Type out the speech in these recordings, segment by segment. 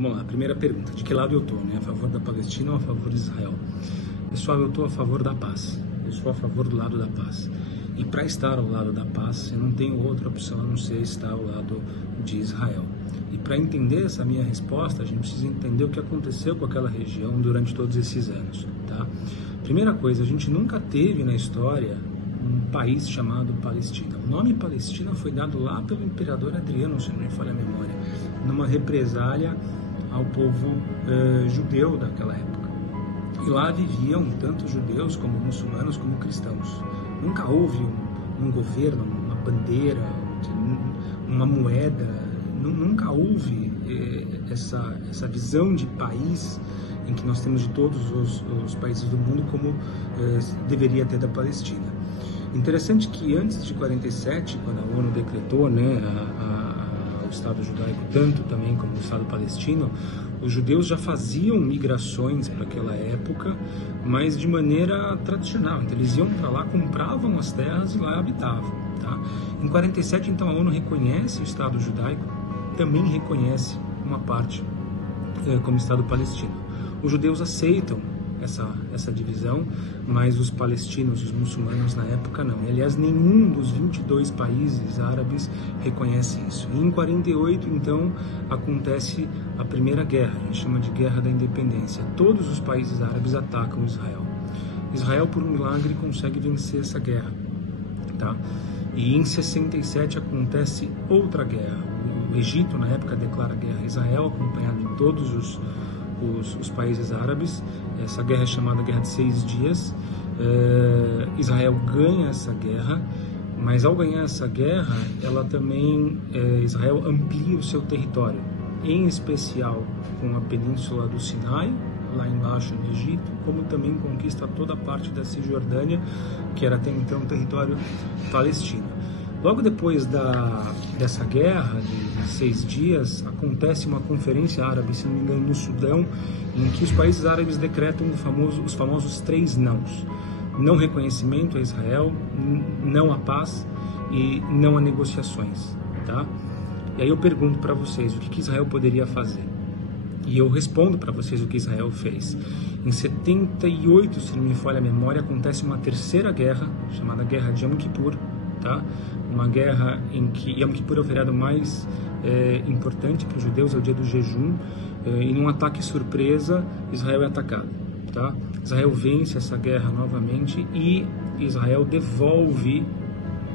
Vamos lá, primeira pergunta, de que lado eu estou, né? A favor da Palestina ou a favor de Israel? Pessoal, eu estou a favor da paz, eu sou a favor do lado da paz. E para estar ao lado da paz, eu não tenho outra opção a não ser estar ao lado de Israel. E para entender essa minha resposta, a gente precisa entender o que aconteceu com aquela região durante todos esses anos, tá? Primeira coisa, a gente nunca teve na história um país chamado Palestina. O nome Palestina foi dado lá pelo imperador Adriano, se não me falha a memória, numa represália ao povo judeu daquela época. E lá viviam tanto judeus como muçulmanos como cristãos. Nunca houve um governo, uma bandeira, uma moeda, nunca houve essa visão de país em que nós temos de todos os países do mundo como deveria ter da Palestina. Interessante que antes de 47, quando a ONU decretou, né, o Estado judaico, tanto também como o Estado palestino, os judeus já faziam migrações para aquela época, mas de maneira tradicional. Então eles iam para lá, compravam as terras e lá habitavam. Tá? Em 47, então, a ONU reconhece o Estado judaico, também reconhece uma parte como Estado palestino. Os judeus aceitam essa divisão, mas os palestinos, os muçulmanos na época não. E, aliás, nenhum dos 22 países árabes reconhece isso. E em 48, então, acontece a primeira guerra, a gente chama de Guerra da Independência. Todos os países árabes atacam Israel. Israel, por um milagre, consegue vencer essa guerra. Tá? E em 67 acontece outra guerra. O Egito, na época, declara guerra a Israel, acompanhado de todos os países árabes. Essa guerra é chamada Guerra de 6 Dias. Israel ganha essa guerra, mas ao ganhar essa guerra, ela também, Israel amplia o seu território, em especial com a península do Sinai, lá embaixo no Egito, como também conquista toda a parte da Cisjordânia, que era até então território palestino. Logo depois dessa guerra de 6 dias, acontece uma conferência árabe, se não me engano, no Sudão, em que os países árabes decretam os famosos 3 nãos. Não reconhecimento a Israel, não a paz e não a negociações. Tá? E aí eu pergunto para vocês, o que Israel poderia fazer? E eu respondo para vocês o que Israel fez. Em 78, se não me falha a memória, acontece uma terceira guerra, chamada Guerra de Yom Kippur. Tá? Uma guerra em que Yom Kippur é o feriado mais importante para os judeus, é o dia do jejum, e num ataque surpresa, Israel é atacado. Tá? Israel vence essa guerra novamente e Israel devolve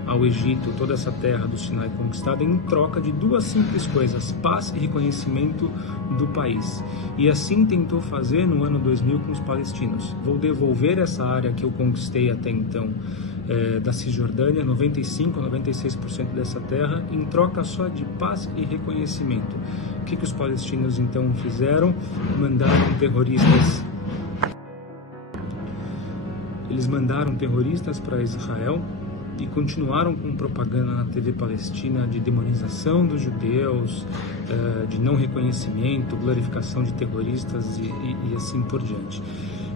ao Egito toda essa terra do Sinai conquistada em troca de 2 simples coisas: paz e reconhecimento do país. E assim tentou fazer no ano 2000 com os palestinos. Vou devolver essa área que eu conquistei até então da Cisjordânia, 95% a 96% dessa terra, em troca só de paz e reconhecimento. O que os palestinos então fizeram? Mandaram terroristas. Eles mandaram terroristas para Israel e continuaram com propaganda na TV palestina de demonização dos judeus, de não reconhecimento, glorificação de terroristas e assim por diante.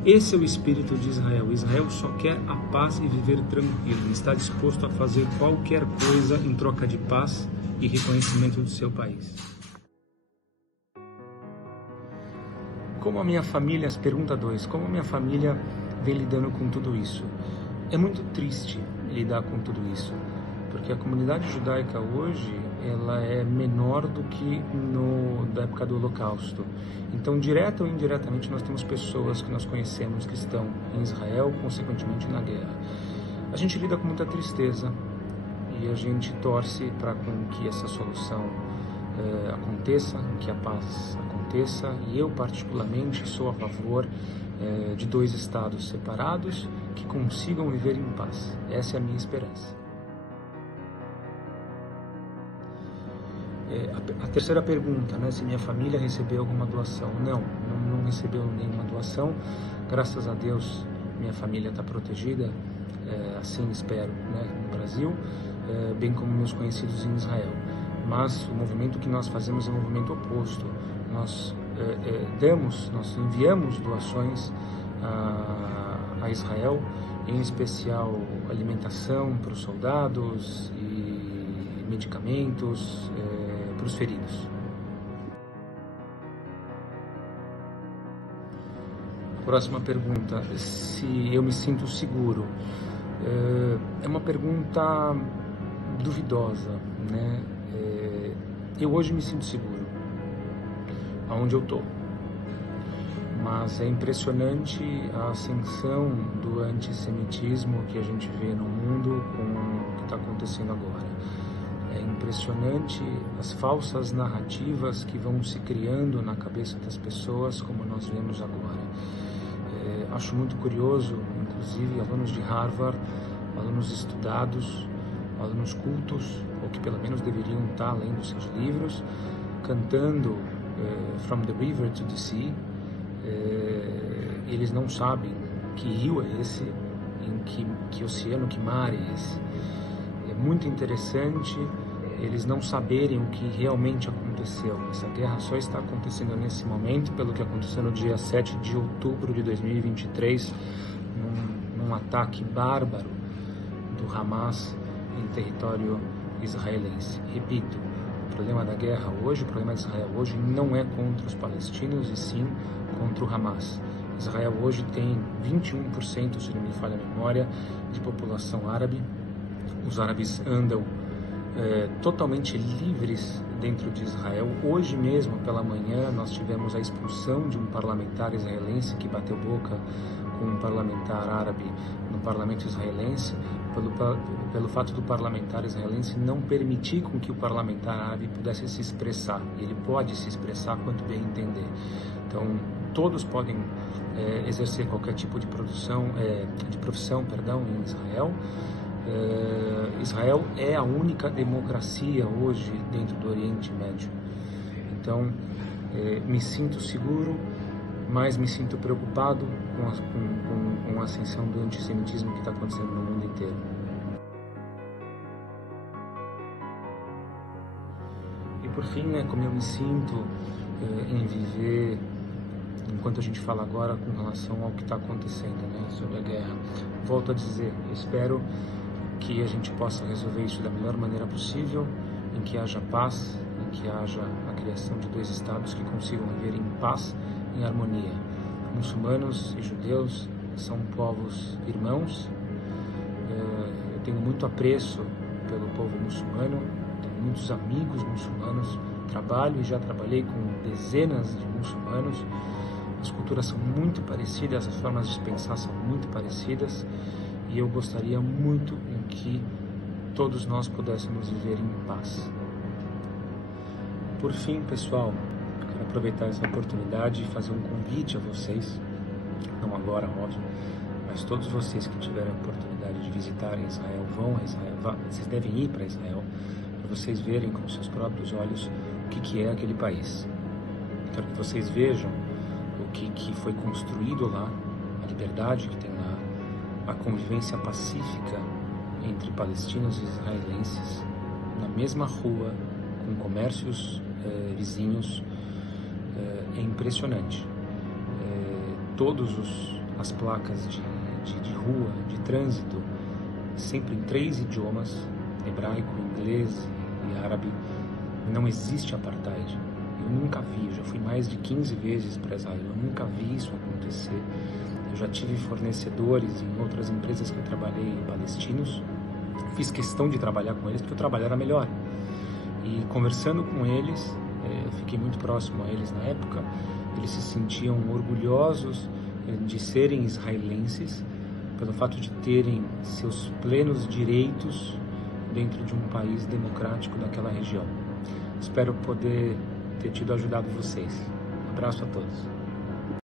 Esse é o espírito de Israel. Israel só quer a paz e viver tranquilo. Está disposto a fazer qualquer coisa em troca de paz e reconhecimento do seu país. Como a minha família, pergunta 2, como a minha família vem lidando com tudo isso? É muito triste lidar com tudo isso, porque a comunidade judaica hoje ela é menor do que da época do Holocausto. Então, direta ou indiretamente, nós temos pessoas que nós conhecemos que estão em Israel, consequentemente na guerra. A gente lida com muita tristeza e a gente torce para que essa solução aconteça, que a paz aconteça, e eu particularmente sou a favor de 2 estados separados que consigam viver em paz. Essa é a minha esperança. A terceira pergunta, né, se minha família recebeu alguma doação. Não recebeu nenhuma doação. Graças a Deus, minha família está protegida, assim espero, né, no Brasil, bem como meus conhecidos em Israel. Mas o movimento que nós fazemos é um movimento oposto. Nós enviamos doações a Israel, em especial alimentação para os soldados e medicamentos para os feridos. Próxima pergunta, se eu me sinto seguro. É uma pergunta duvidosa, né? Eu hoje me sinto seguro, aonde eu estou. Mas é impressionante a ascensão do antissemitismo que a gente vê no mundo com o que está acontecendo agora. É impressionante as falsas narrativas que vão se criando na cabeça das pessoas, como nós vemos agora. Acho muito curioso, inclusive, alunos de Harvard, alunos estudados, alunos cultos, ou que pelo menos deveriam estar lendo seus livros, cantando From the River to the Sea. Eles não sabem que rio é esse, que oceano, que mar é esse. É muito interessante eles não saberem o que realmente aconteceu. Essa guerra só está acontecendo nesse momento, pelo que aconteceu no dia 7 de outubro de 2023, num ataque bárbaro do Hamas em território israelense. Repito, o problema da guerra hoje, o problema de Israel hoje não é contra os palestinos, e sim contra o Hamas. Israel hoje tem 21%, se não me falha a memória, de população árabe. Os árabes andam totalmente livres dentro de Israel. Hoje mesmo, pela manhã, nós tivemos a expulsão de um parlamentar israelense que bateu boca com um parlamentar árabe no parlamento israelense, pelo fato do parlamentar israelense não permitir com que o parlamentar árabe pudesse se expressar. Ele pode se expressar quanto bem entender. Então, todos podem exercer qualquer tipo de profissão em Israel. Israel é a única democracia hoje dentro do Oriente Médio. Então, me sinto seguro, mas me sinto preocupado com a ascensão do antissemitismo que está acontecendo no mundo inteiro. E por fim, como eu me sinto em viver, enquanto a gente fala agora com relação ao que está acontecendo, sobre a guerra. Volto a dizer, espero que a gente possa resolver isso da melhor maneira possível, em que haja paz, em que haja a criação de dois estados que consigam viver em paz, em harmonia. Muçulmanos e judeus são povos irmãos. Eu tenho muito apreço pelo povo muçulmano, tenho muitos amigos muçulmanos, trabalho e já trabalhei com dezenas de muçulmanos. As culturas são muito parecidas, as formas de pensar são muito parecidas, e eu gostaria muito em que todos nós pudéssemos viver em paz. Por fim, pessoal, quero aproveitar essa oportunidade e fazer um convite a vocês, não agora, óbvio, mas todos vocês que tiverem a oportunidade de visitarem Israel, vão a Israel, vocês devem ir para Israel, para vocês verem com seus próprios olhos o que é aquele país. Quero que vocês vejam o que foi construído lá, a liberdade que tem lá, a convivência pacífica entre palestinos e israelenses, na mesma rua, com comércios vizinhos. É impressionante. Todas as placas de rua, de trânsito, sempre em 3 idiomas, hebraico, inglês e árabe. Não existe apartheid. Eu nunca vi, eu já fui mais de 15 vezes para Israel, eu nunca vi isso acontecer. Eu já tive fornecedores em outras empresas que eu trabalhei, palestinos. Fiz questão de trabalhar com eles porque o trabalho era melhor. E conversando com eles, fiquei muito próximo a eles na época, eles se sentiam orgulhosos de serem israelenses, pelo fato de terem seus plenos direitos dentro de um país democrático daquela região. Espero poder ter ajudado vocês. Um abraço a todos.